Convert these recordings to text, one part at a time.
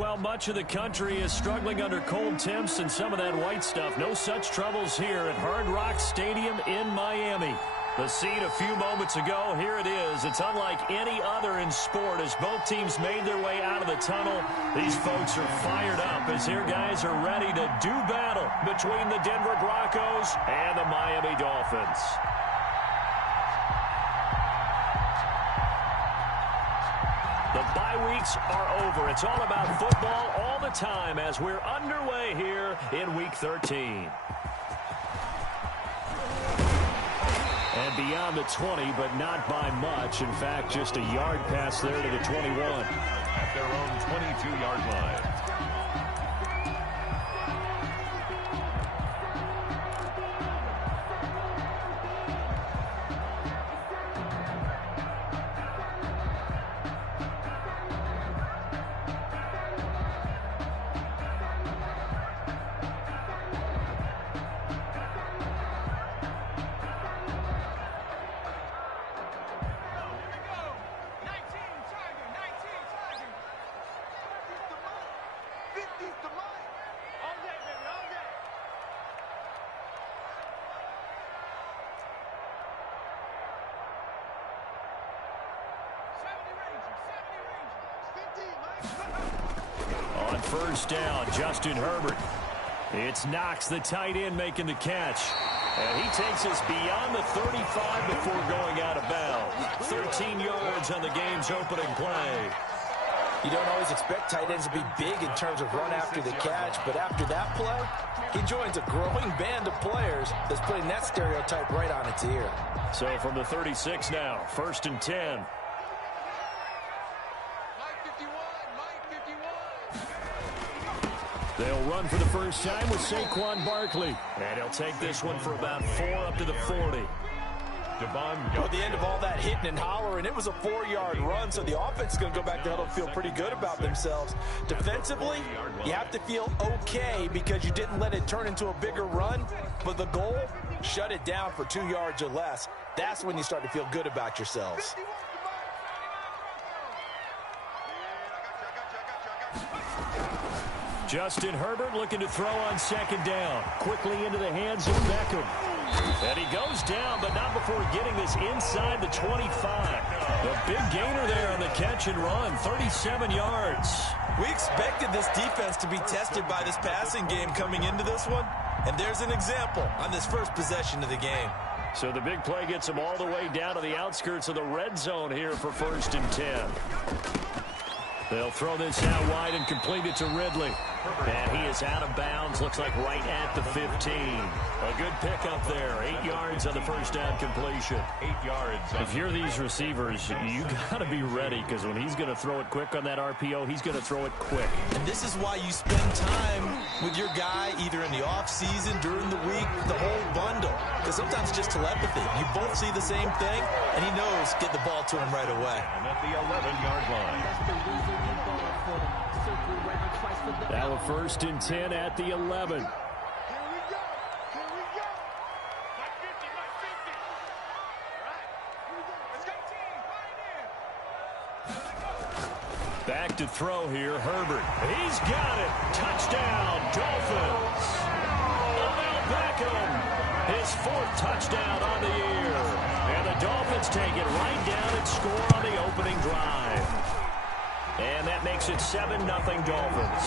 Well, much of the country is struggling under cold temps and some of that white stuff. No such troubles here at Hard Rock Stadium in Miami. The scene a few moments ago, here it is. It's unlike any other in sport as both teams made their way out of the tunnel. These folks are fired up as their guys are ready to do battle between the Denver Broncos and the Miami Dolphins. The bye weeks are over. It's all about football all the time as we're underway here in Week 13. And beyond the 20, but not by much. In fact, just a yard pass there to the 21. At their own 22-yard line. On first down, Justin Herbert. It's Knox, the tight end, making the catch. And he takes us beyond the 35 before going out of bounds. 13 yards on the game's opening play. You don't always expect tight ends to be big in terms of run after the catch, but after that play, he joins a growing band of players that's putting that stereotype right on its ear. So from the 36 now, first and 10. They'll run for the first time with Saquon Barkley. And he'll take this one for about 4 up to the 40. At the end of all that hitting and hollering, it was a 4-yard run, so the offense is going to go back to huddle and feel pretty good about themselves. Defensively, you have to feel okay because you didn't let it turn into a bigger run, but the goal, shut it down for 2 yards or less. That's when you start to feel good about yourselves. Justin Herbert looking to throw on second down. Quickly into the hands of Beckham. And he goes down, but not before getting this inside the 25. The big gainer there on the catch and run, 37 yards. We expected this defense to be tested by this passing game coming into this one. And there's an example on this first possession of the game. So the big play gets him all the way down to the outskirts of the red zone here for first and 10. They'll throw this out wide and complete it to Ridley. And he is out of bounds, looks like right at the 15. A good pickup there, 8 yards on the first down completion. 8 yards. If you're these receivers, you got to be ready because when he's going to throw it quick on that RPO, he's going to throw it quick. And this is why you spend time with your guy either in the offseason, during the week, the whole bundle. Because sometimes it's just telepathy. You both see the same thing, and he knows get the ball to him right away. And at the 11-yard line. Now a first and 10 at the 11. Back to throw here, Herbert. He's got it. Touchdown, Dolphins. Odell Beckham, his 4th touchdown on the year. And the Dolphins take it right down and score on the opening drive. And that makes it 7-0 Dolphins.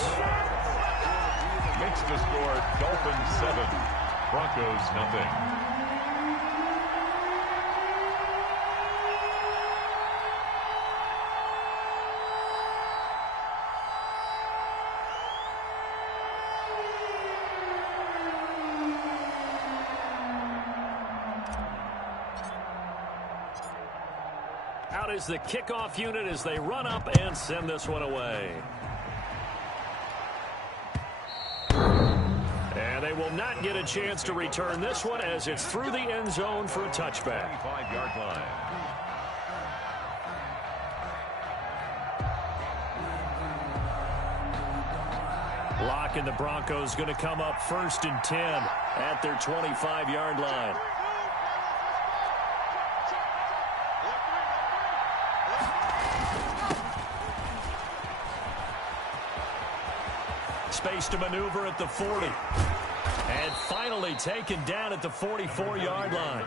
Makes the score Dolphins 7, Broncos 0. Out is the kickoff unit as they run up and send this one away. And they will not get a chance to return this one as it's through the end zone for a touchback. 25-yard line. Lock and the Broncos going to come up first and 10 at their 25-yard line. Space to maneuver at the 40. And finally taken down at the 44-yard line.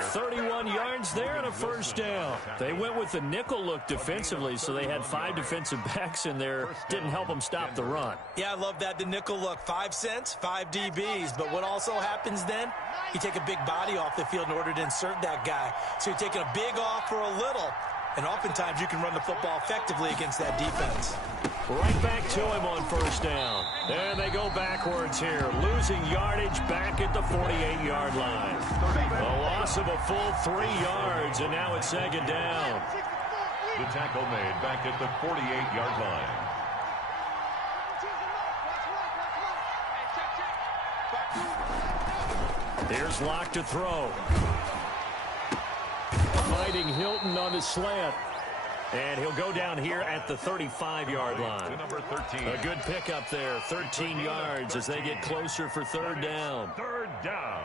31 yards there and a first down. They went with the nickel look defensively, so they had 5 defensive backs in there. Didn't help them stop the run. Yeah, I love that, the nickel look. 5 cents, 5 DBs. But what also happens then, you take a big body off the field in order to insert that guy. So you're taking a big off for a little. And oftentimes you can run the football effectively against that defense. Right back to him on first down. And they go backwards here, losing yardage back at the 48-yard line. A loss of a full 3 yards, and now it's second down. The tackle made back at the 48-yard line. Here's Locke to throw. Fighting Hilton on the slant. And he'll go down here at the 35-yard line. Number 13. A good pickup there, 13 yards as they get closer for third down. Third down.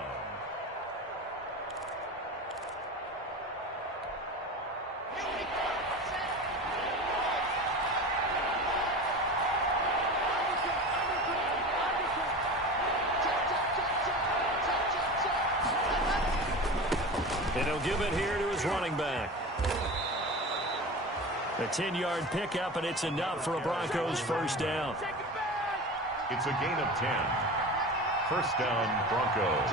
And he'll give it here to his running back. A 10-yard pickup, and it's enough for a Broncos first down. It's a gain of 10. First down, Broncos.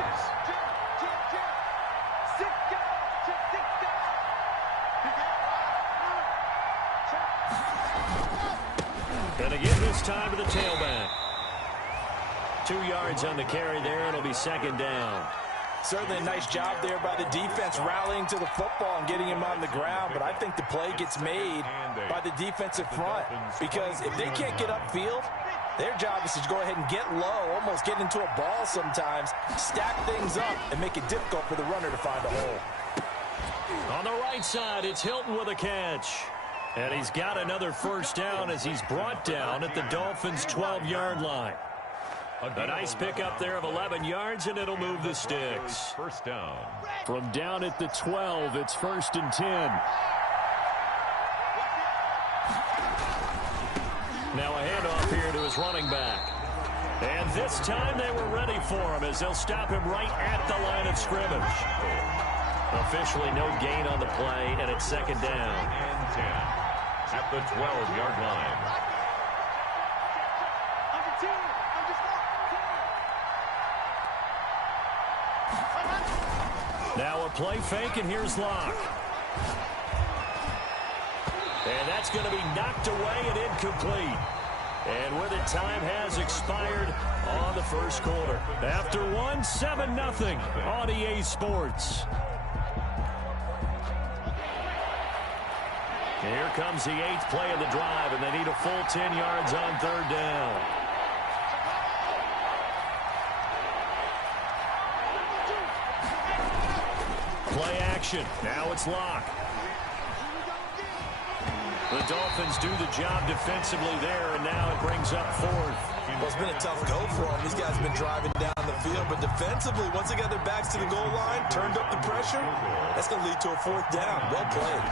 And again this time to the tailback. 2 yards on the carry there. It'll be second down. Certainly a nice job there by the defense rallying to the football and getting him on the ground. But I think the play gets made by the defensive front, because if they can't get upfield, their job is to go ahead and get low, almost get into a ball sometimes, stack things up, and make it difficult for the runner to find a hole. On the right side, it's Hilton with a catch. And he's got another first down as he's brought down at the Dolphins' 12-yard line. A nice pickup there of 11 yards, and it'll move the sticks. First down. From down at the 12, it's 1st and 10. Now a handoff here to his running back. And this time they were ready for him as they'll stop him right at the line of scrimmage. Officially no gain on the play, and it's second down. And 10 at the 12-yard line. Now a play fake, and here's Locke. And that's going to be knocked away and incomplete. And with it, time has expired on the first quarter. After 7-0 on EA Sports. Here comes the 8th play of the drive, and they need a full 10 yards on third down. Play action. Now it's Locke. The Dolphins do the job defensively there, and now it brings up 4th. Well, it's been a tough go for them. These guys have been driving down the field, but defensively, once they got their backs to the goal line, turned up the pressure, that's going to lead to a 4th down. Well played.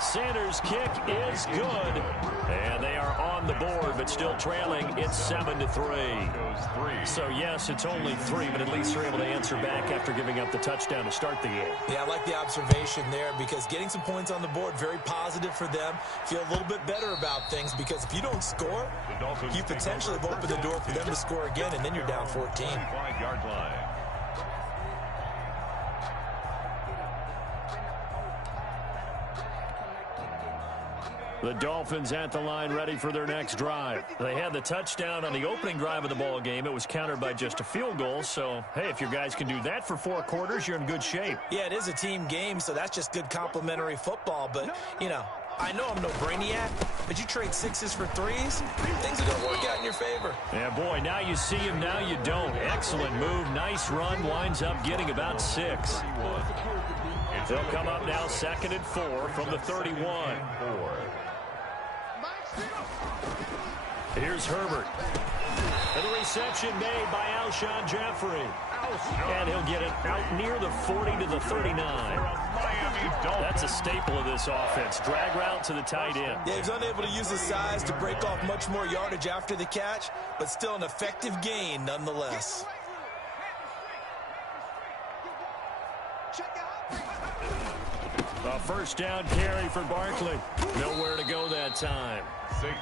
Sanders' kick is good, and they are on the board, but still trailing. It's 7-3. So yes, it's only 3, but at least they're able to answer back after giving up the touchdown to start the game. Yeah, I like the observation there, because getting some points on the board, very positive for them. Feel a little bit better about things, because if you don't score, you potentially have opened the door for them to score again, and then you're down 14. 5-yard line. The Dolphins at the line, ready for their next drive. They had the touchdown on the opening drive of the ball game. It was countered by just a field goal. So, hey, if your guys can do that for 4 quarters, you're in good shape. Yeah, it is a team game, so that's just good complimentary football. But, you know, I know I'm no brainiac, but you trade 6s for 3s, things are going to work out in your favor. Yeah, boy, now you see him, now you don't. Excellent move, nice run, winds up getting about 6. They'll come up now 2nd and 4 from the 31. Here's Herbert. And the reception made by Alshon Jeffrey. And he'll get it out near the 40 to the 39. Miami That's a staple of this offense. Drag route to the tight end. Yeah, he's unable to use his size to break off much more yardage after the catch, but still an effective gain nonetheless. A first down carry for Barkley. Nowhere to go that time.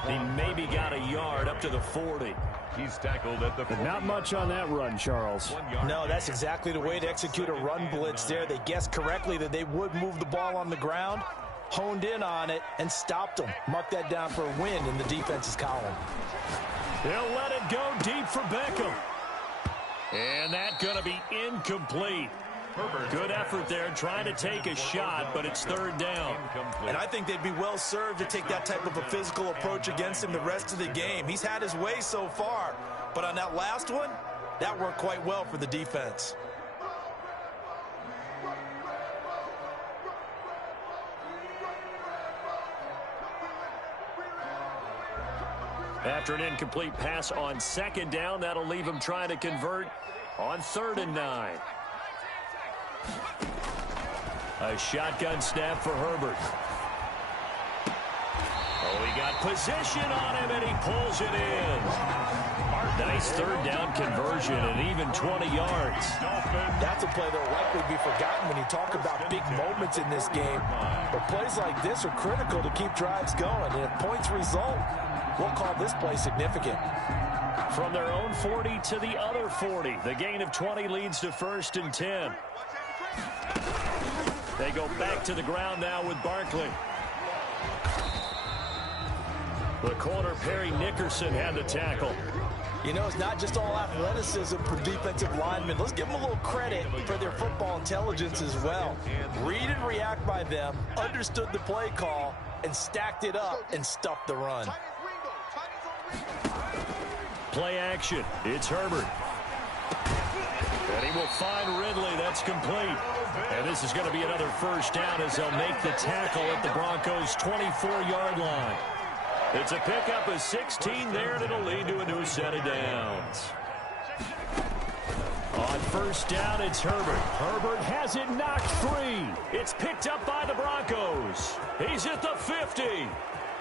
He maybe got a yard up to the 40. He's tackled at the 40. Not much on that run, Charles. No, that's exactly the way to execute a run blitz there. They guessed correctly that they would move the ball on the ground, honed in on it, and stopped them. Mark that down for a win in the defense's column. He'll let it go deep for Beckham. And that's going to be incomplete. Good effort there trying to take a shot, but it's third down. And I think they'd be well served to take that type of a physical approach against him the rest of the game. He's had his way so far, but on that last one, that worked quite well for the defense. After an incomplete pass on second down, that'll leave him trying to convert on 3rd and 9. A shotgun snap for Herbert. Oh, he got position on him, and he pulls it in. Nice third down conversion, and even 20 yards. That's a play that will likely be forgotten when you talk about big moments in this game. But plays like this are critical to keep drives going, and if points result, we'll call this play significant. From their own 40 to the other 40, the gain of 20 leads to 1st and 10. They go back to the ground now with Barkley. The corner, Perry Nickerson, had the tackle. You know, it's not just all athleticism for defensive linemen. Let's give them a little credit for their football intelligence as well. Read and react by them, understood the play call, and stacked it up and stuffed the run. Play action. It's Herbert. And he will find Ridley. That's complete. And this is going to be another first down as they'll make the tackle at the Broncos' 24-yard line. It's a pickup of 16 there, and it'll lead to a new set of downs. On first down, it's Herbert. Herbert has it knocked free. It's picked up by the Broncos. He's at the 50.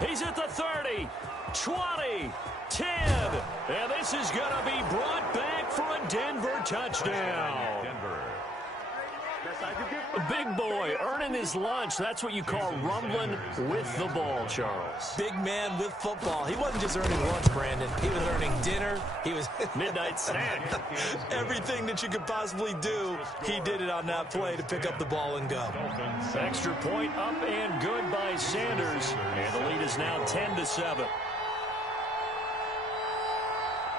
He's at the 30, 20, 10. And this is going to be brought back for a Denver touchdown. A big boy earning his lunch. That's what you call rumbling with the ball, Charles. Big man with football. He wasn't just earning lunch, Brandon. He was earning dinner. He was midnight snack. Everything that you could possibly do, he did it on that play to pick up the ball and go. Extra point up and good by Sanders. And the lead is now 10-7.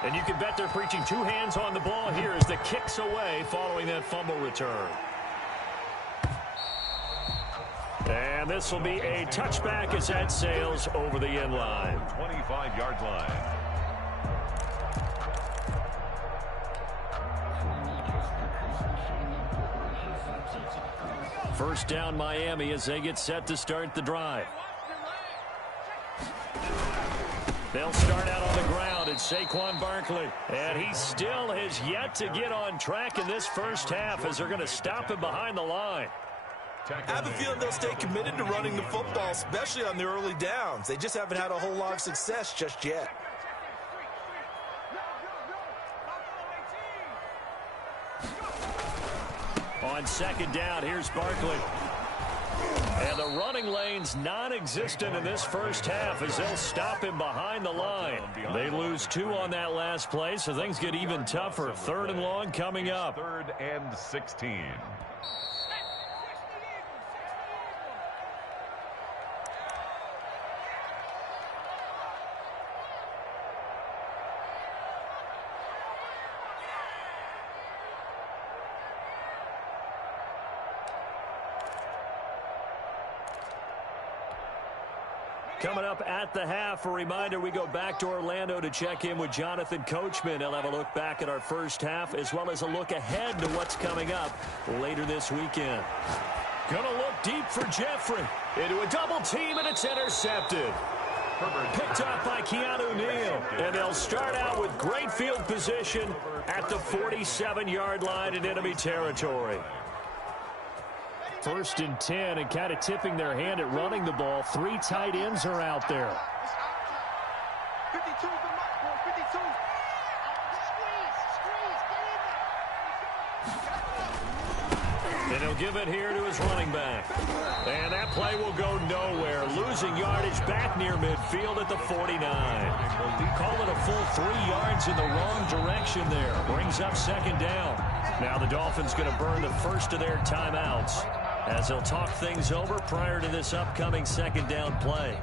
And you can bet they're preaching two hands on the ball here as the kick's away following that fumble return. And this will be a touchback as that sails over the end line. 25-yard line. First down Miami as they get set to start the drive. They'll start out on the ground. It's Saquon Barkley. And he still has yet to get on track in this first half as they're going to stop him behind the line. I have a feeling they'll stay committed to running the football, especially on the early downs. They just haven't had a whole lot of success just yet. On second down, here's Barkley. And the running lane's non-existent in this first half as they'll stop him behind the line. They lose 2 on that last play, so things get even tougher. 3rd and long coming up. 3rd and 16. Coming up at the half, a reminder, we go back to Orlando to check in with Jonathan Coachman. He'll have a look back at our first half as well as a look ahead to what's coming up later this weekend. Gonna look deep for Jeffrey. Into a double team, and it's intercepted. Picked up by Keanu Neal. And they'll start out with great field position at the 47-yard line in enemy territory. First and 10, and kind of tipping their hand at running the ball. 3 tight ends are out there. 52 the mark, boy, 52. And he'll give it here to his running back. And that play will go nowhere. Losing yardage back near midfield at the 49. Call it a full 3 yards in the wrong direction there. Brings up second down. Now the Dolphins going to burn the first of their timeouts as they'll talk things over prior to this upcoming second down play.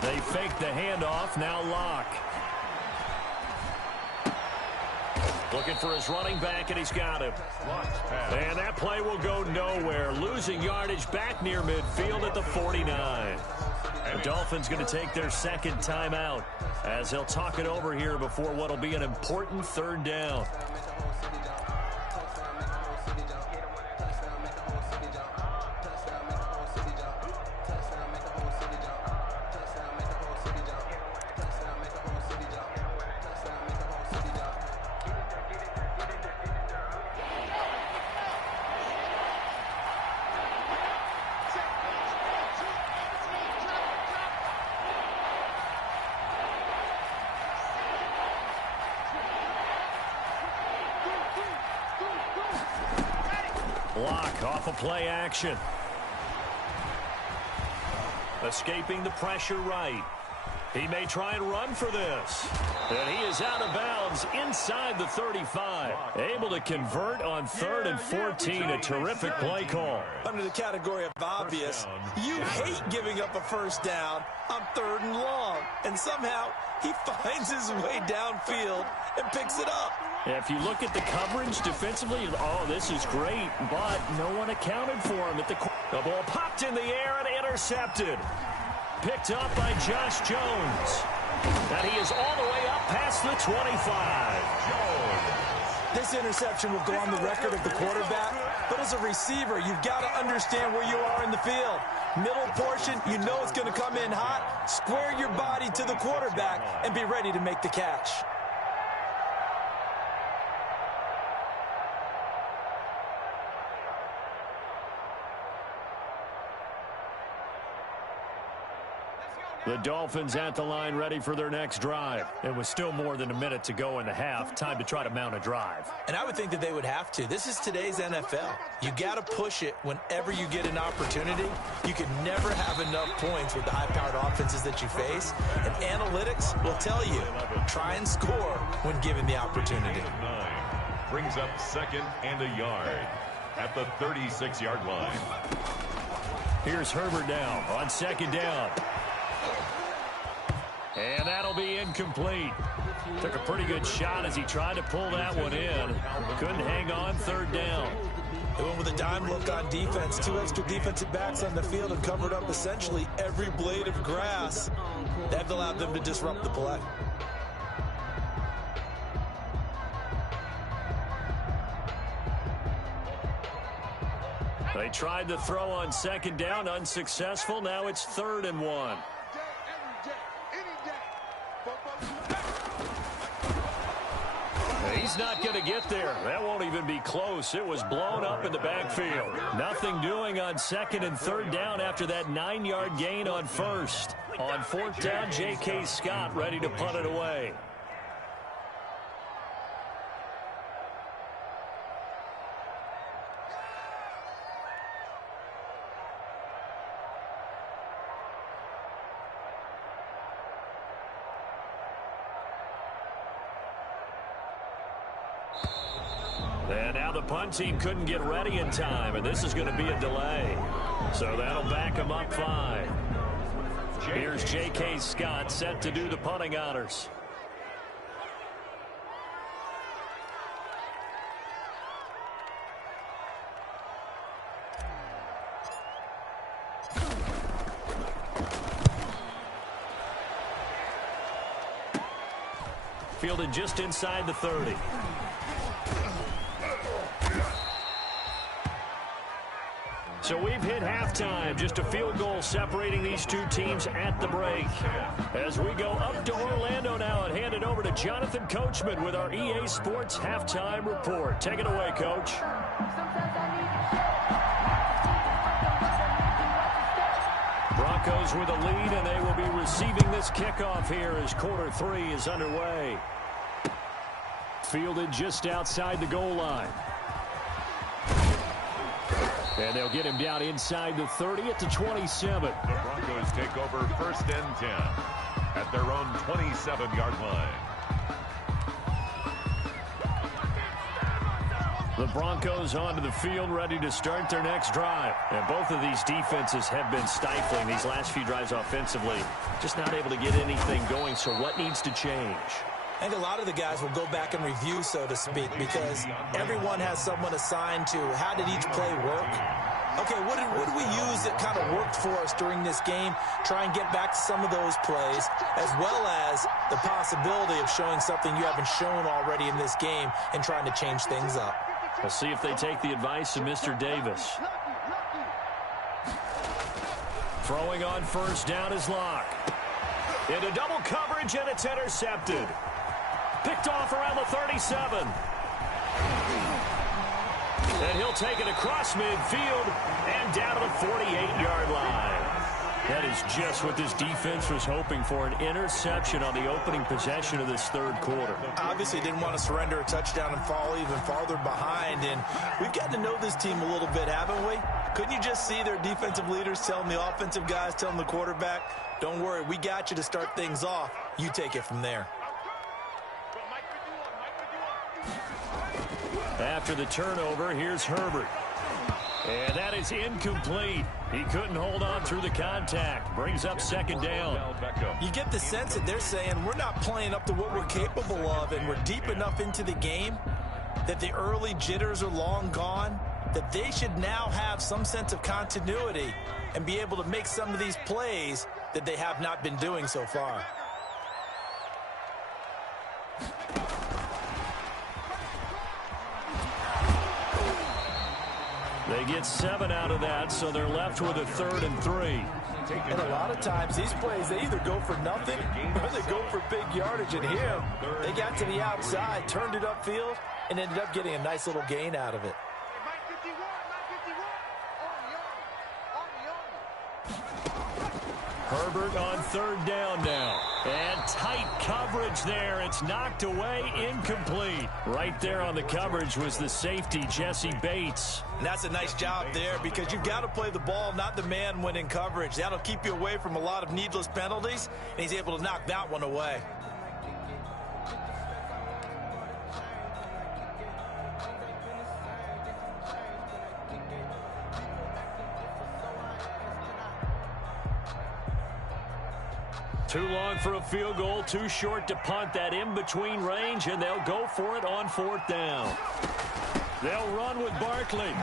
They fake the handoff, now Locke. Looking for his running back, and he's got him. And that play will go nowhere. Losing yardage back near midfield at the 49. The Dolphins going to take their second timeout as they'll talk it over here before what will be an important third down. Block off of play action. Escaping the pressure right. He may try and run for this. And he is out of bounds inside the 35. Able to convert on 3rd and 14. A terrific play call. Under the category of obvious, you hate giving up a first down on 3rd and long. And somehow he finds his way downfield and picks it up. If you look at the coverage defensively, oh, this is great, but no one accounted for him. The ball popped in the air and intercepted. Picked up by Josh Jones. And he is all the way up past the 25. This interception will go on the record of the quarterback, but as a receiver, you've got to understand where you are in the field. Middle portion, you know it's going to come in hot. Square your body to the quarterback and be ready to make the catch. The Dolphins at the line ready for their next drive. It was still more than a minute to go in the half. Time to try to mount a drive. And I would think that they would have to. This is today's NFL. You got to push it whenever you get an opportunity. You can never have enough points with the high-powered offenses that you face. And analytics will tell you, try and score when given the opportunity. Brings up 2nd and a yard at the 36-yard line. Here's Herbert now on 2nd down. And that'll be incomplete. Took a pretty good shot as he tried to pull that one in. Couldn't hang on 3rd down. They went with a dime look on defense. 2 extra defensive backs on the field and covered up essentially every blade of grass. That allowed them to disrupt the play. They tried to throw on 2nd down, unsuccessful. Now it's 3rd and 1. He's not going to get there. That won't even be close. It was blown up in the backfield. Nothing doing on 2nd and 3rd down after that 9-yard gain on 1st. On 4th down, J.K. Scott ready to punt it away. And now the punt team couldn't get ready in time, and this is going to be a delay. So that'll back them up 5. Here's J.K. Scott set to do the punting honors. Fielded just inside the 30. at halftime. Just a field goal separating these two teams at the break. As we go up to Orlando now and hand it over to Jonathan Coachman with our EA Sports Halftime Report. Take it away, Coach. Broncos with a lead, and they will be receiving this kickoff here as quarter 3 is underway. Fielded just outside the goal line. And they'll get him down inside the 30 at the 27. The Broncos take over 1st and 10 at their own 27-yard line. The Broncos onto the field, ready to start their next drive. And both of these defenses have been stifling these last few drives offensively. Just not able to get anything going, so what needs to change? I think a lot of the guys will go back and review, so to speak, because everyone has someone assigned to how did each play work. Okay, what did we use that kind of worked for us during this game? Try and get back to some of those plays, as well as the possibility of showing something you haven't shown already in this game and trying to change things up. We'll see if they take the advice of Mr. Davis. Throwing on 1st down is Locke. Into double coverage, and it's intercepted. Picked off around the 37. And he'll take it across midfield and down to the 48-yard line. That is just what this defense was hoping for, an interception on the opening possession of this 3rd quarter. Obviously didn't want to surrender a touchdown and fall even farther behind, and we've gotten to know this team a little bit, haven't we? Couldn't you just see their defensive leaders telling the offensive guys, telling the quarterback, don't worry, we got you to start things off. You take it from there. After the turnover, here's Herbert. And that is incomplete. He couldn't hold on through the contact. Brings up 2nd down. You get the sense that they're saying we're not playing up to what we're capable of, and we're deep enough into the game that the early jitters are long gone, that they should now have some sense of continuity and be able to make some of these plays that they have not been doing so far. They get 7 out of that, so they're left with a 3rd and 3. And a lot of times, these plays, they either go for nothing or they go for big yardage. And here, they got to the outside, turned it upfield, and ended up getting a nice little gain out of it. Herbert on 3rd down now. And tight coverage there. It's knocked away, incomplete. Right there on the coverage was the safety, Jesse Bates. And that's a nice job there, because you've got to play the ball, not the man when in coverage. That'll keep you away from a lot of needless penalties, and he's able to knock that one away. Too long for a field goal, too short to punt. That in-between range, and they'll go for it on 4th down. They'll run with Barkley.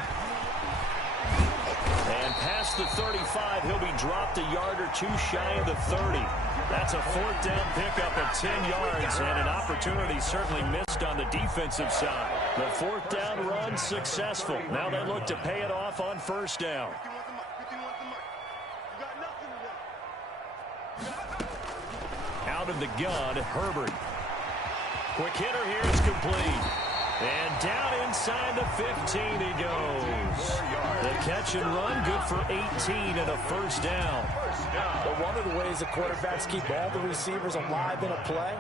And past the 35, he'll be dropped a yard or two shy of the 30. That's a 4th down pickup of 10 yards, and an opportunity certainly missed on the defensive side. The 4th down run successful. Now they look to pay it off on 1st down. Out of the gun, Herbert. Quick hitter here is complete. And down inside the 15 he goes. The catch and run, good for 18 and a 1st down. But one of the ways the quarterbacks keep all the receivers alive in a play,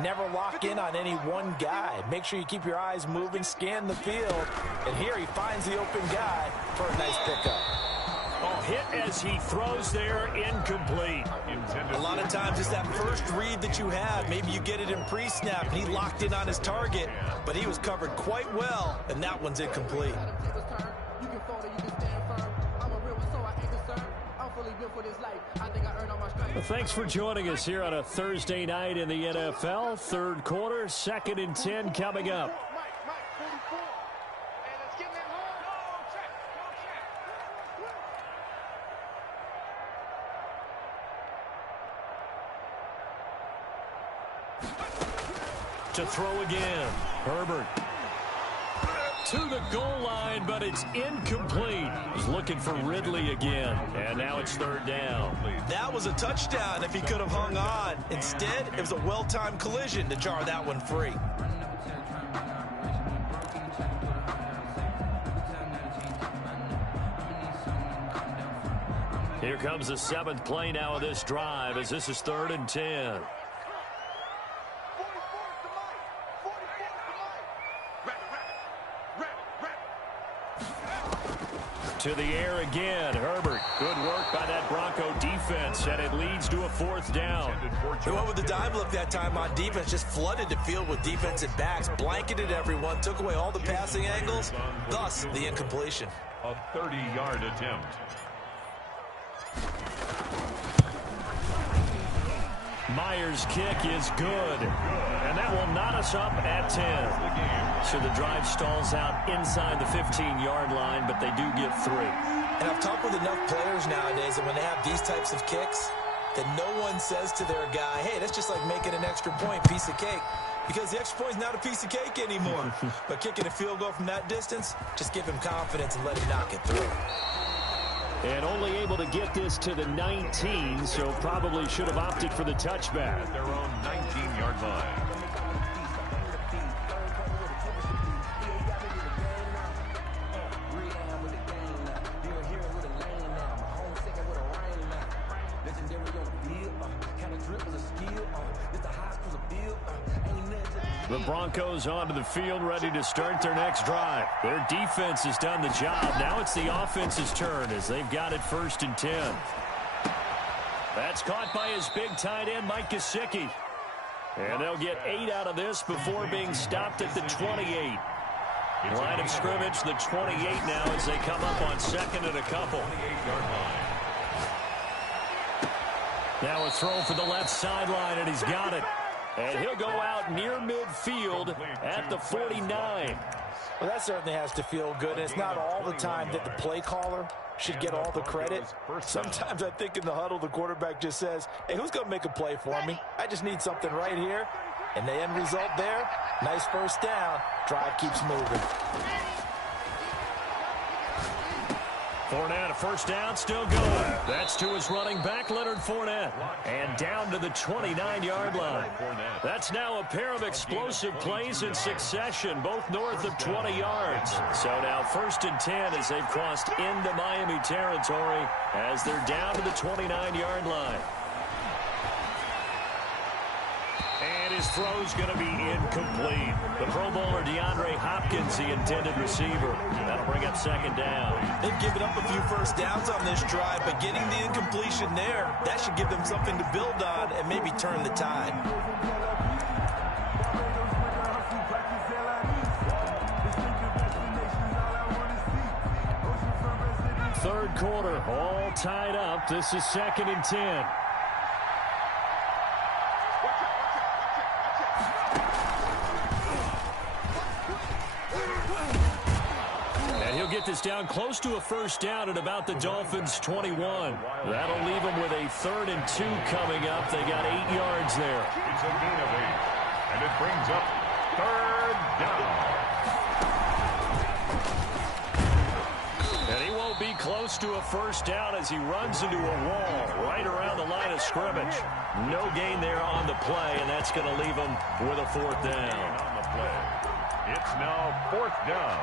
never lock in on any one guy. Make sure you keep your eyes moving, scan the field. And here he finds the open guy for a nice pickup. Oh, hit as he throws there, incomplete. A lot of times it's that first read that you have. Maybe you get it in pre-snap, and he locked in on his target, but he was covered quite well, and that one's incomplete. Well, thanks for joining us here on a Thursday night in the NFL. 3rd quarter, 2nd and 10 coming up. To throw again. Herbert. to the goal line, but it's incomplete. He's looking for Ridley again, and now it's third down. That was a touchdown if he could have hung on. Instead, it was a well-timed collision to jar that one free. Here comes the 7th play now of this drive as this is 3rd and 10. To the air again, Herbert. Good work by that Bronco defense, and it leads to a 4th down. They went with the dime look that time on defense, just flooded the field with defensive backs, blanketed everyone, took away all the passing angles, thus the incompletion. A 30-yard attempt. Myers' kick is good, and that will knot us up at 10. So the drive stalls out inside the 15-yard line, but they do get 3. And I've talked with enough players nowadays that when they have these types of kicks, that no one says to their guy, hey, that's just like making an extra point, piece of cake. Because the extra point is not a piece of cake anymore. But kicking a field goal from that distance, just give him confidence and let him knock it through. And only able to get this to the 19, so probably should have opted for the touchback. At their own 19-yard line. The Broncos onto the field, ready to start their next drive. Their defense has done the job. Now it's the offense's turn as they've got it 1st and 10. That's caught by his big tight end, Mike Gesicki. And they'll get 8 out of this before being stopped at the 28. Line of scrimmage, the 28 now as they come up on 2nd and a couple. 28-yard line. Now a throw for the left sideline, and he's got it. And he'll go out near midfield at the 49. Well, that certainly has to feel good. And it's not all the time that the play caller should get all the credit. Sometimes I think in the huddle, the quarterback just says, hey, who's going to make a play for me? I just need something right here. And the end result there, nice first down. Drive keeps moving. Fournette, a first down, still going. That's to his running back, Leonard Fournette. And down to the 29-yard line. That's now a pair of explosive plays in succession, both north of 20 yards. So now 1st and 10 as they've crossed into Miami territory as they're down to the 29-yard line. And his throw's going to be incomplete. The Pro Bowler DeAndre Hopkins, the intended receiver. That'll bring up 2nd down. They've given up a few first downs on this drive, but getting the incompletion there, that should give them something to build on and maybe turn the tide. Third quarter, all tied up. This is 2nd and 10. Get this down close to a first down at about the Dolphins' 21. That'll leave them with a 3rd and 2 coming up. They got 8 yards there. It's a gain of 8, and it brings up 3rd down. And he won't be close to a first down as he runs into a wall right around the line of scrimmage. No gain there on the play, and that's going to leave him with a 4th down. On the play. It's now 4th down.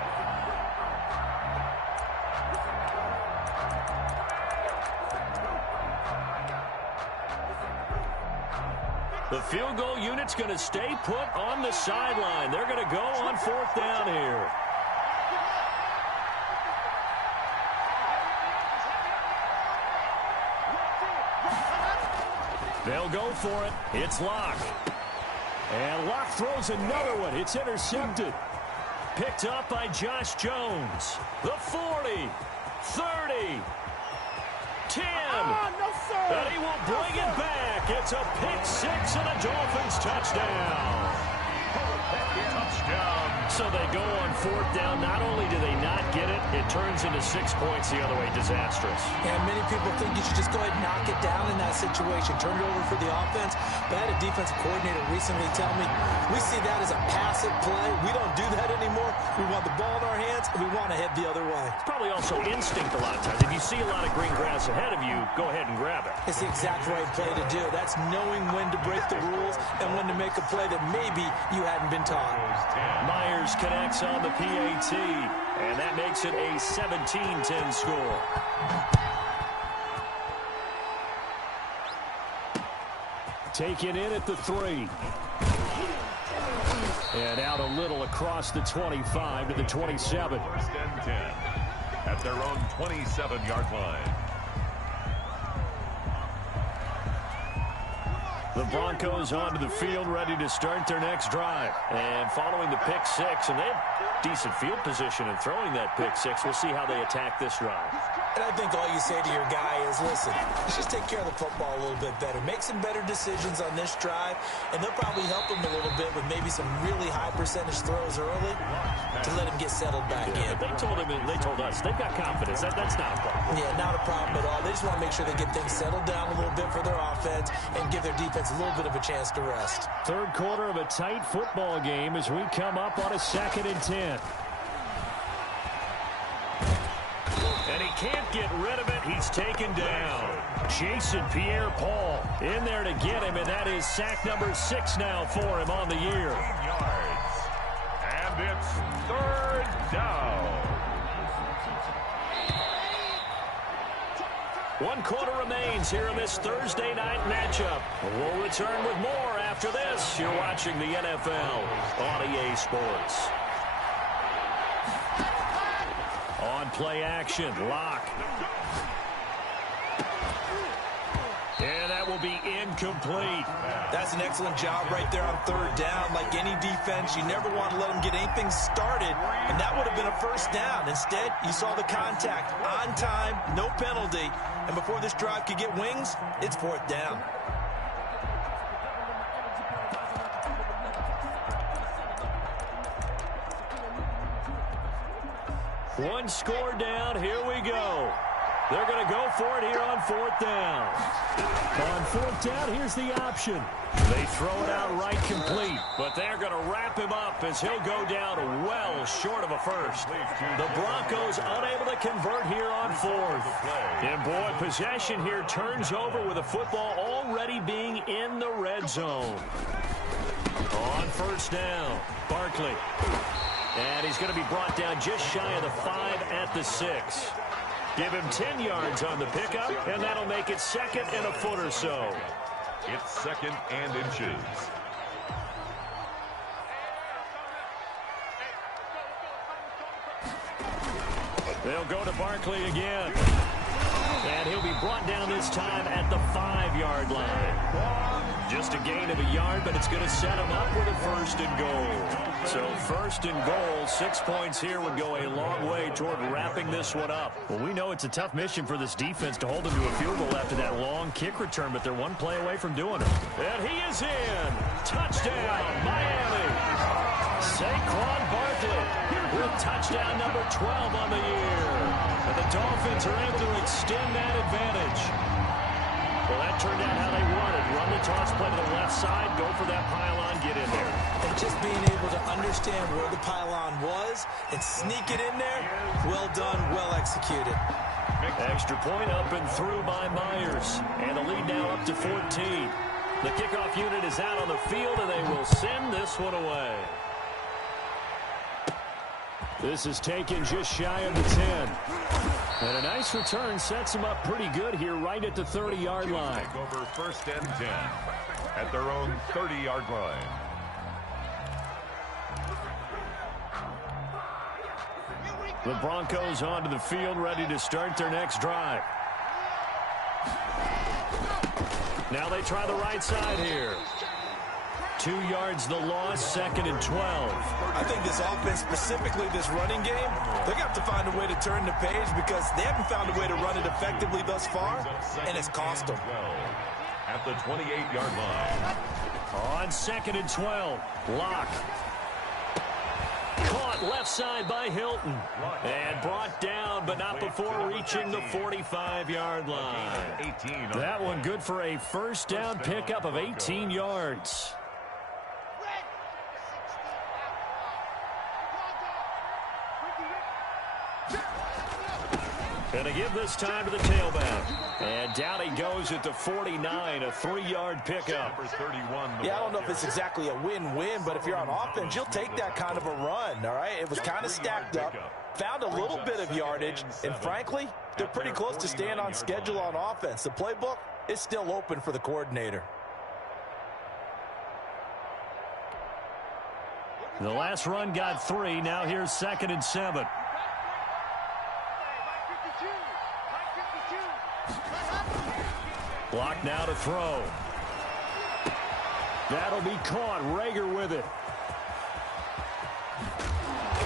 The field goal unit's going to stay put on the sideline. They're going to go on 4th down here. They'll go for it. It's Locke. And Locke throws another one. It's intercepted. Picked up by Josh Jones. The 40, 30, 10. And he will bring it back. It's a pick 6 and a Dolphins touchdown. Touchdown. So they go on fourth down. Not only do they not get it, it turns into 6 points the other way. Disastrous. And many people think you should just go ahead and knock it down in that situation. Turn it over for the offense. But I had a defensive coordinator recently tell me, we see that as a passive play. We don't do that anymore. We want the ball in our hands, and we want to head the other way. It's probably also instinct a lot of times. If you see a lot of green grass ahead of you, go ahead and grab it. It's the exact right play to do. That's knowing when to break the rules and when to make a play that maybe you hadn't been taught. Myers connects on the PAT, and that makes it a 17-10 score. Taken in at the 3. And out a little across the 25 to the 27. First and 10 at their own 27-yard line. The Broncos onto the field, ready to start their next drive. And following the pick 6, and they have decent field position in throwing that pick 6. We'll see how they attack this drive. And I think all you say to your guy is, listen, let's just take care of the football a little bit better. Make some better decisions on this drive, and they'll probably help him a little bit with maybe some really high percentage throws early to let him get settled back in. They told us they've got confidence. That's not a problem. Yeah, not a problem at all. They just want to make sure they get things settled down a little bit for their offense and give their defense a little bit of a chance to rest. Third quarter of a tight football game as we come up on a 2nd and 10. And he can't get rid of it. He's taken down. Jason Pierre-Paul in there to get him, and that is sack number 6 now for him on the year. 8 yards. And it's 3rd down. 1 quarter remains here in this Thursday night matchup. We'll return with more after this. You're watching the NFL on EA Sports. On play action, Lock. And that will be incomplete. That's an excellent job right there on 3rd down. Like any defense, you never want to let them get anything started, and that would have been a 1st down. Instead, you saw the contact on time, no penalty, and before this drive could get wings, it's 4th down. One score down. Here we go. They're going to go for it here on 4th down. On 4th down, here's the option. They throw it out right complete, but they're going to wrap him up as he'll go down well short of a 1st. The Broncos unable to convert here on 4th. And boy, possession here turns over with the football already being in the red zone. On 1st down, Barkley. And he's going to be brought down just shy of the 5 at the 6. Give him 10 yards on the pickup, and that'll make it 2nd and a foot or so. It's 2nd and inches. They'll go to Barkley again. And he'll be brought down this time at the 5-yard line. Just a gain of a yard, but it's going to set him up with a 1st and goal. So 1st and goal, 6 points here would go a long way toward wrapping this one up. Well, we know it's a tough mission for this defense to hold them to a field goal after that long kick return, but they're one play away from doing it. And he is in. Touchdown, Miami. Saquon Barkley with touchdown number 12 on the year. And the Dolphins are able to extend that advantage. Well, that turned out how they wanted. Run the toss play to the left side, go for that pylon, get in there. And just being able to understand where the pylon was and sneak it in there, well done, well executed. Extra point up and through by Myers. And the lead now up to 14. The kickoff unit is out on the field, and they will send this one away. This is taken just shy of the 10. And a nice return sets them up pretty good here right at the 30-yard line. Take over 1st and 10 at their own 30-yard line. The Broncos onto the field ready to start their next drive. Now they try the right side here. 2 yards the loss, 2nd and 12. I think this offense, specifically this running game, they're going to have to find a way to turn the page because they haven't found a way to run it effectively thus far, and it's cost them. At the 28-yard line. On 2nd and 12. Lock. Caught left side by Hilton. And brought down, but not before reaching the 45-yard line. That one good for a first down pickup of 18 yards. Gonna give this time to the tailback. And down he goes at the 49, a 3-yard pickup. Yeah, I don't know if it's exactly a win-win, but if you're on offense, you'll take that kind of a run, all right? It was kind of stacked up, found a little bit of yardage, and frankly, they're pretty close to staying on schedule on offense. The playbook is still open for the coordinator. The last run got 3. Now here's 2nd and 7. Block now to throw. That'll be caught. Rager with it.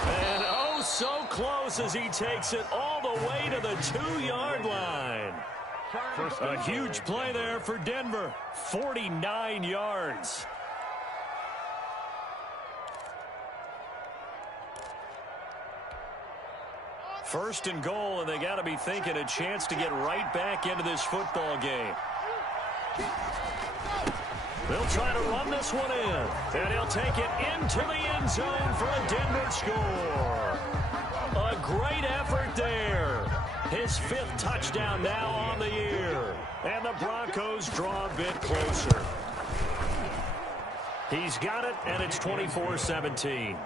And oh, so close as he takes it all the way to the 2-yard line. A huge play there for Denver. 49 yards. First and goal, and they got to be thinking a chance to get right back into this football game. They'll try to run this one in, and he'll take it into the end zone for a Denver score. A great effort there. His 5th touchdown now on the year, and the Broncos draw a bit closer. He's got it, and it's 24-17.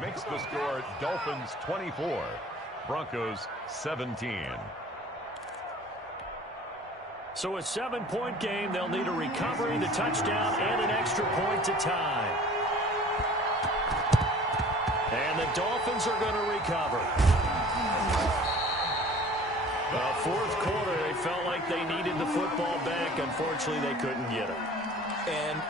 Makes the score Dolphins 24, Broncos 17. So a 7-point game. They'll need a recovery, the touchdown, and an extra point to tie. And the Dolphins are going to recover. The 4th quarter, they felt like they needed the football back. Unfortunately, they couldn't get it. And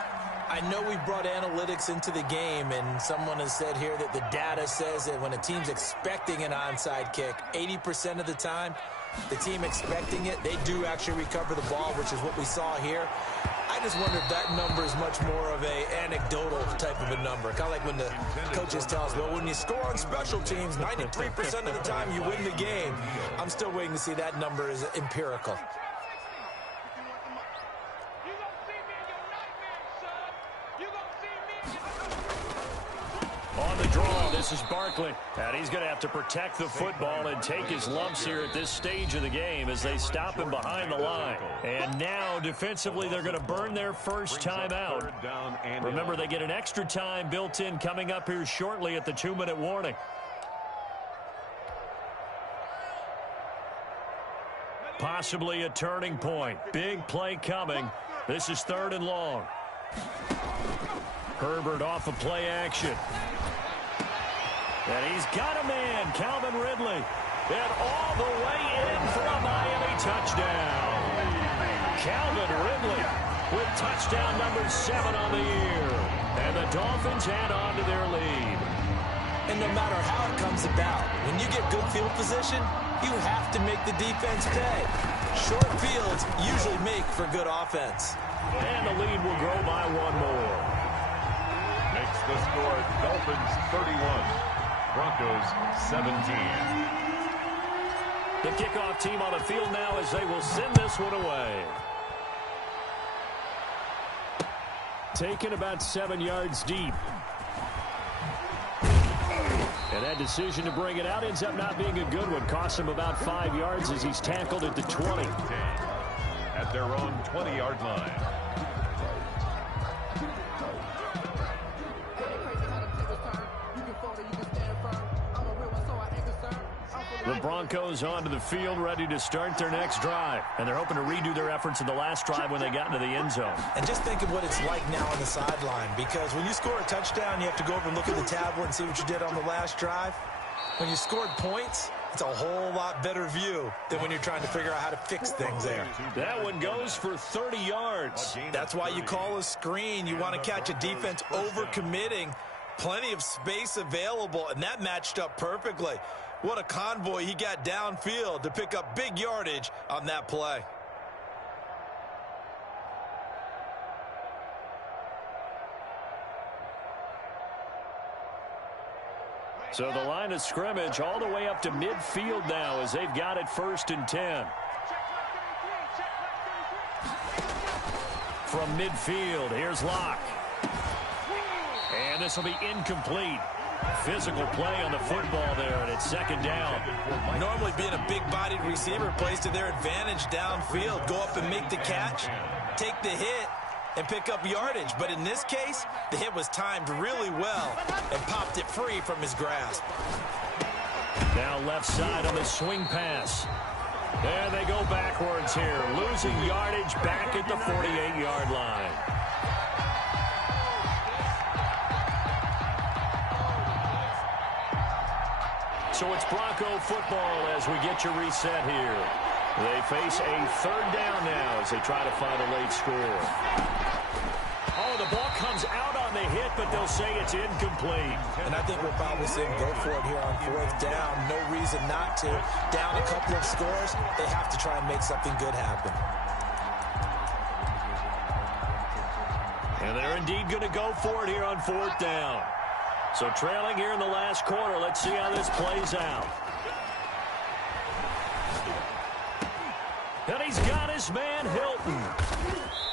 I know we brought analytics into the game, and someone has said here that the data says that when a team's expecting an onside kick, 80% of the time, the team expecting it, they do actually recover the ball, which is what we saw here. I just wonder if that number is much more of a anecdotal type of a number. Kind of like when the coaches tell us, well, when you score on special teams, 93% of the time you win the game. I'm still waiting to see that number is empirical. On the draw, this is Barkley. And he's going to have to protect the football and take his lumps here at this stage of the game as they stop him behind the line. And now, defensively, they're going to burn their first time out. Remember, they get an extra time built in coming up here shortly at the 2-minute warning. Possibly a turning point. Big play coming. This is 3rd and long. Herbert off of play action. And he's got a man, Calvin Ridley. And all the way in for a Miami touchdown. Calvin Ridley with touchdown number 7 on the year. And the Dolphins add on to their lead. And no matter how it comes about, when you get good field position, you have to make the defense pay. Short fields usually make for good offense. And the lead will grow by 1 more. Makes the score Dolphins 31, Broncos 17. The kickoff team on the field now as they will send this one away. Taken about 7 yards deep. And that decision to bring it out ends up not being a good one. Costs him about 5 yards as he's tackled at the 20. At their own 20-yard line. The Broncos onto the field, ready to start their next drive. And they're hoping to redo their efforts in the last drive when they got into the end zone. And just think of what it's like now on the sideline, because when you score a touchdown, you have to go over and look at the tablet and see what you did on the last drive. When you scored points, it's a whole lot better view than when you're trying to figure out how to fix things there. That one goes for 30 yards. That's why you call a screen. You want to catch a defense overcommitting. Plenty of space available, and that matched up perfectly. What a convoy he got downfield to pick up big yardage on that play. So the line of scrimmage all the way up to midfield now as they've got it 1st and 10. From midfield, here's Locke. And this will be incomplete. Physical play on the football there, and it's 2nd down. Normally being a big-bodied receiver plays to their advantage downfield. Go up and make the catch, take the hit, and pick up yardage. But in this case, the hit was timed really well and popped it free from his grasp. Now left side on the swing pass. And they go backwards here, losing yardage back at the 48-yard line. So it's Bronco football as we get you reset here. They face a 3rd down now as they try to find a late score. Oh, the ball comes out on the hit, but they'll say it's incomplete. And I think we'll probably see him go for it here on 4th down. No reason not to. Down a couple of scores, they have to try and make something good happen. And they're indeed going to go for it here on 4th down. So trailing here in the last quarter. Let's see how this plays out. And he's got his man, Hilton.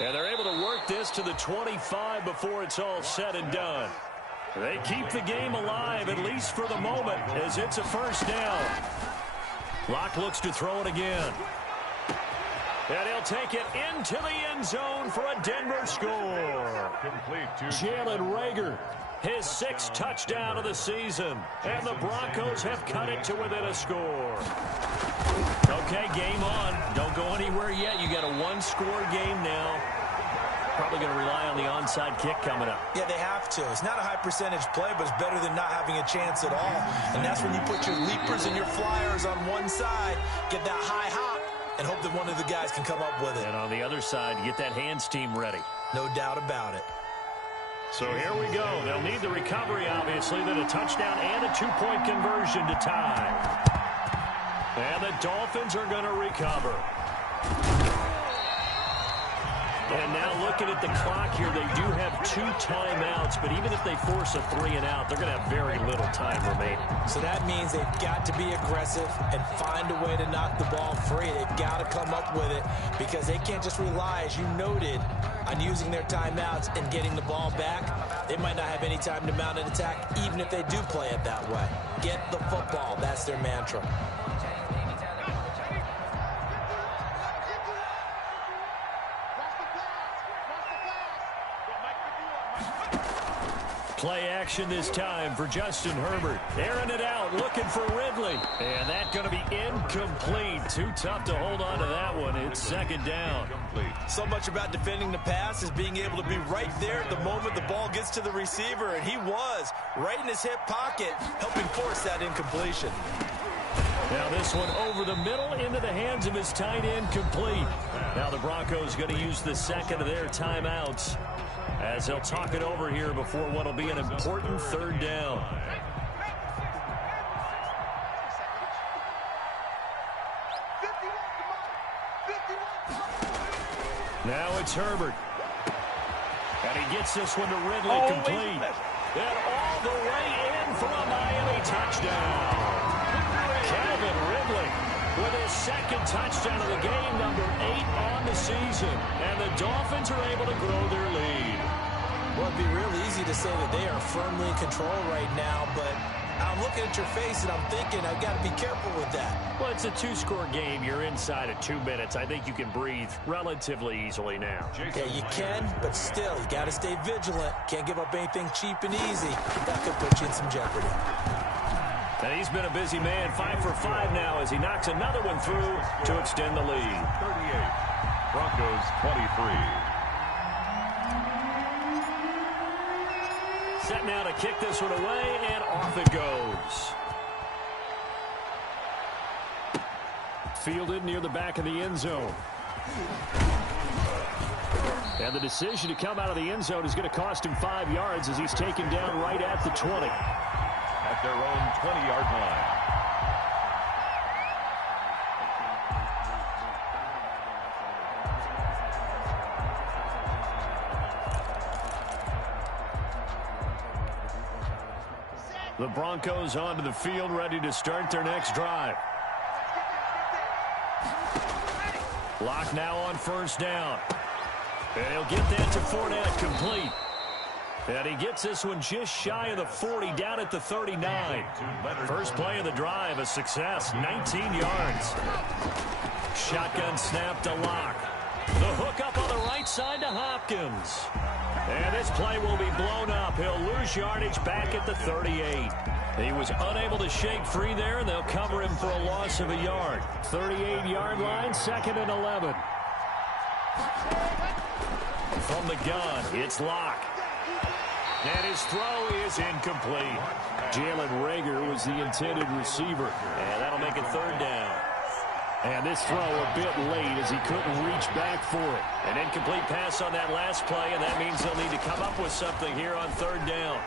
And they're able to work this to the 25 before it's all said and done. They keep the game alive, at least for the moment, as it's a 1st down. Locke looks to throw it again. And he'll take it into the end zone for a Denver score. Jalen Reagor, his 6th touchdown of the season. And the Broncos have cut it to within a score. Okay, game on. Don't go anywhere yet. You got a 1-score game now. Probably going to rely on the onside kick coming up. Yeah, they have to. It's not a high percentage play, but it's better than not having a chance at all. And that's when you put your leapers and your flyers on one side, get that high hop, and hope that one of the guys can come up with it. And on the other side, get that hands team ready. No doubt about it. So here we go. They'll need the recovery, obviously, then a touchdown and a 2-point conversion to tie. And the Dolphins are going to recover. And now looking at the clock here, they do have 2 timeouts, but even if they force a 3-and-out, they're going to have very little time remaining. So that means they've got to be aggressive and find a way to knock the ball free. They've got to come up with it because they can't just rely, as you noted, on using their timeouts and getting the ball back. They might not have any time to mount an attack, even if they do play it that way. Get the football. That's their mantra. Play action this time for Justin Herbert. Airing it out, looking for Ridley. And that's going to be incomplete. Too tough to hold on to that one. It's 2nd down. So much about defending the pass is being able to be right there at the moment the ball gets to the receiver. And he was right in his hip pocket, helping force that incompletion. Now this one over the middle into the hands of his tight end, complete. Now the Broncos going to use the 2nd of their timeouts as they'll talk it over here before what will be an important 3rd down. Now it's Herbert. And he gets this one to Ridley, complete. And all the way in for a Miami touchdown. Calvin Ridley with his 2nd touchdown of the game, number 8 on the season. And the Dolphins are able to grow their lead. Well, it'd be real easy to say that they are firmly in control right now, but I'm looking at your face and I'm thinking I've got to be careful with that. Well, it's a 2-score game. You're inside of 2 minutes. I think you can breathe relatively easily now. Yeah, you can, but still, you got to stay vigilant. Can't give up anything cheap and easy. That could put you in some jeopardy. And he's been a busy man, 5 for 5 now as he knocks another one through to extend the lead. 38, Broncos 23. Set now to kick this one away, and off it goes. Fielded near the back of the end zone. And the decision to come out of the end zone is going to cost him 5 yards as he's taken down right at the 20. At their own 20-yard line. The Broncos onto the field, ready to start their next drive. Lock now on first down. And he'll get that to Fournette, complete. And he gets this one just shy of the 40, down at the 39. First play of the drive, a success, 19 yards. Shotgun snap to Lock. The hook up on the right side to Hopkins. And this play will be blown up. He'll lose yardage back at the 38. He was unable to shake free there, and they'll cover him for a loss of a yard. 38-yard line, 2nd and 11. From the gun, it's Lock. And his throw is incomplete. Jalen Reagor was the intended receiver. And that'll make it 3rd down. And this throw a bit late as he couldn't reach back for it. An incomplete pass on that last play, and that means they'll need to come up with something here on 3rd down.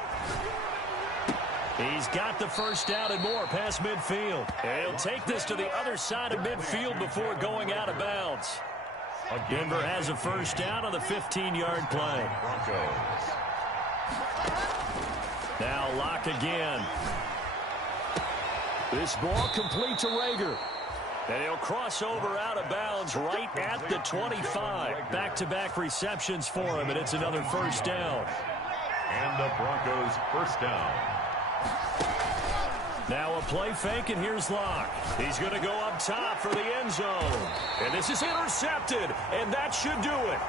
He's got the first down and more past midfield. And he'll take this to the other side of midfield before going out of bounds. Denver has a first down on the 15-yard play. Now Lock again. This ball complete to Reagor. And he'll cross over out of bounds right at the 25. Back-to-back receptions for him, and it's another first down. And the Broncos first down. Now a play fake, and here's Lock. He's going to go up top for the end zone. And this is intercepted, and that should do it.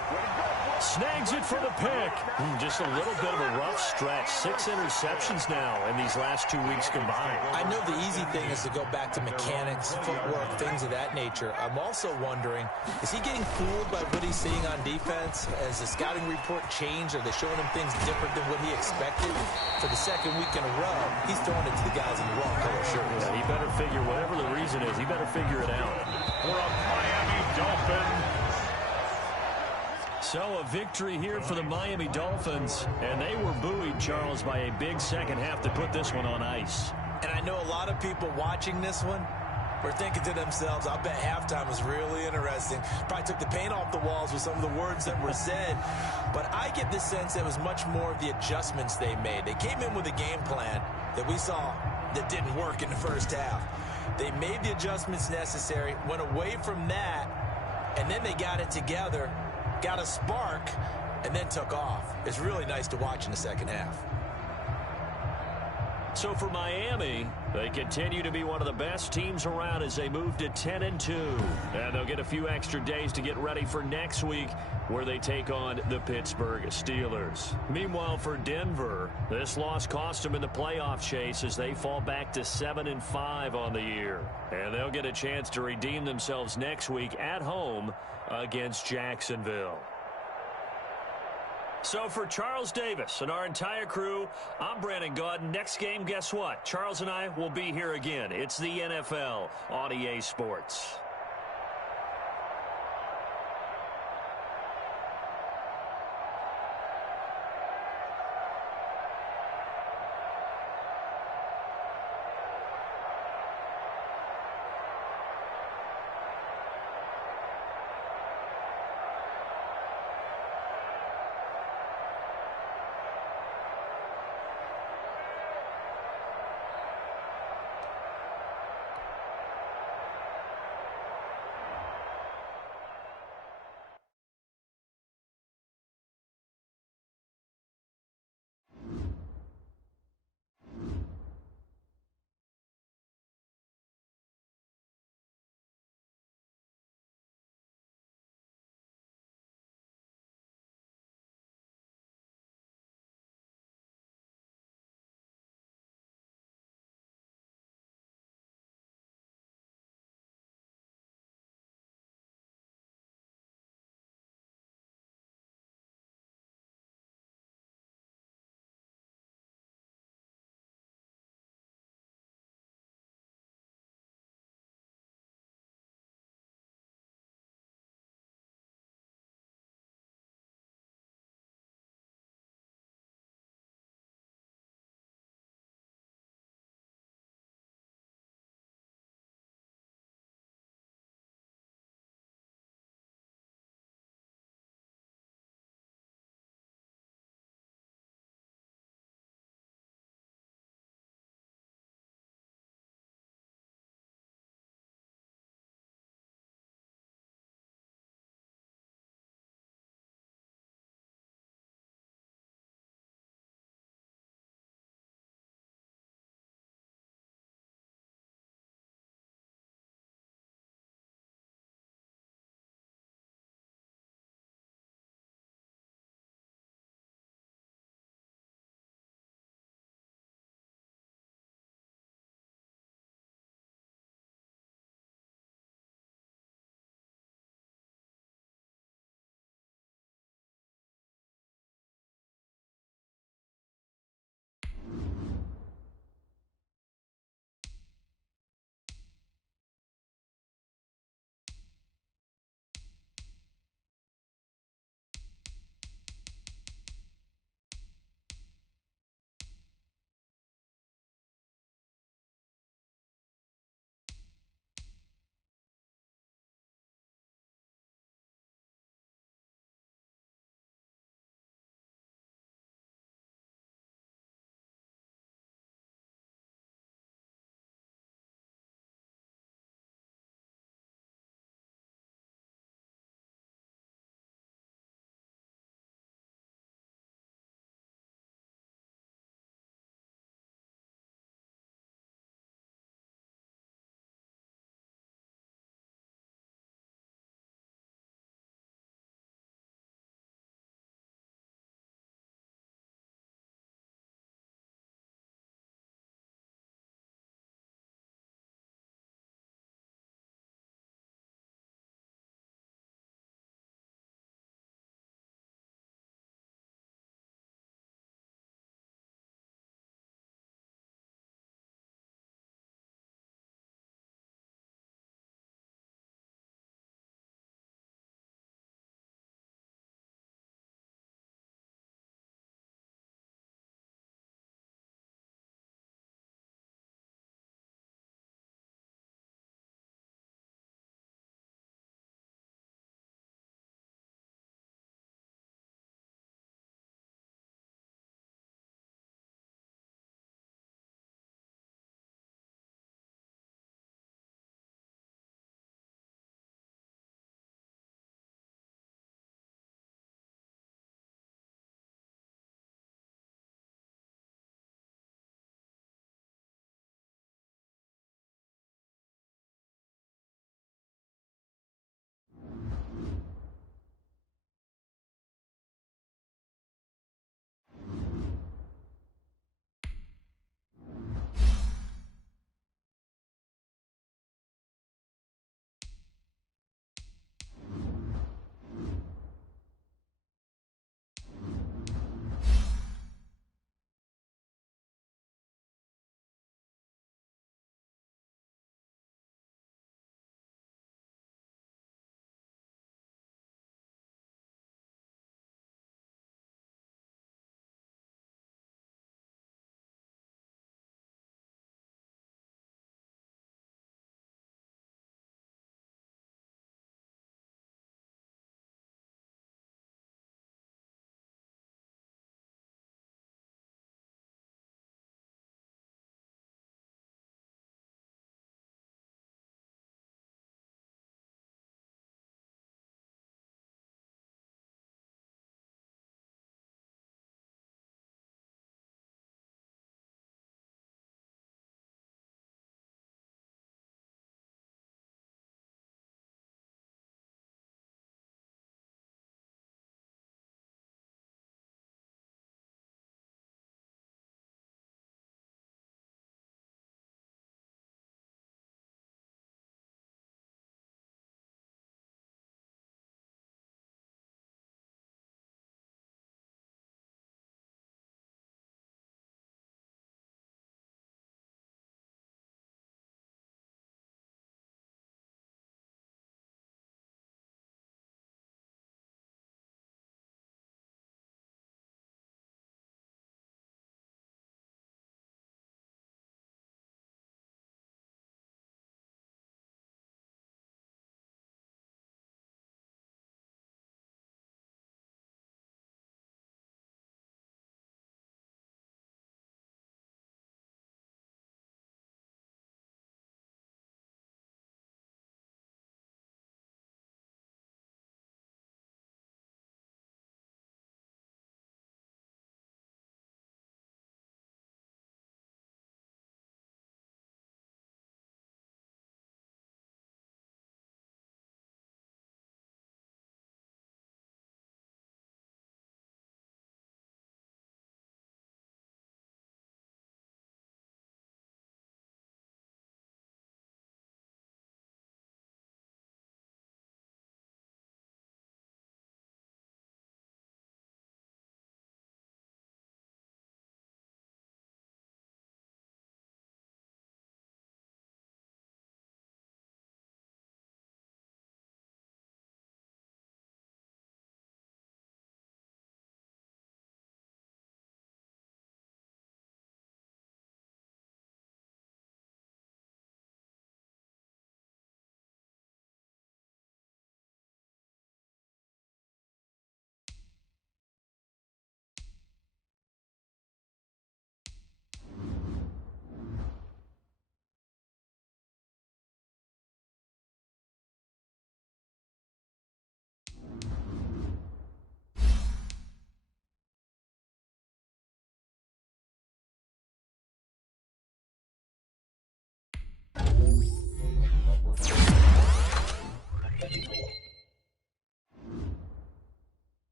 Snags it for the pick. Just a little bit of a rough stretch. 6 interceptions now in these last 2 weeks combined. I know the easy thing is to go back to mechanics, footwork, things of that nature. I'm also wondering, is he getting fooled by what he's seeing on defense? Has the scouting report changed? Are they showing him things different than what he expected? For the 2nd week in a row, he's throwing it to the guys in the wrong color shirts. Yeah, he better figure, whatever the reason is, he better figure it out. For a Miami Dolphin. So a victory here for the Miami Dolphins, and they were buoyed, Charles, by a big second half to put this one on ice. And I know a lot of people watching this one were thinking to themselves, I bet halftime was really interesting. Probably took the paint off the walls with some of the words that were said. But I get the sense it was much more of the adjustments they made. They came in with a game plan that we saw that didn't work in the first half. They made the adjustments necessary, went away from that, and then they got it together, got a spark, and then took off. It's really nice to watch in the second half. So for Miami, they continue to be one of the best teams around as they move to 10-2. And they'll get a few extra days to get ready for next week, where they take on the Pittsburgh Steelers. Meanwhile, for Denver, this loss cost them in the playoff chase as they fall back to 7-5 on the year. And they'll get a chance to redeem themselves next week at home against Jacksonville. So for Charles Davis and our entire crew, I'm Brandon Gaudin. Next game, guess what? Charles and I will be here again. It's the NFL on EA Sports.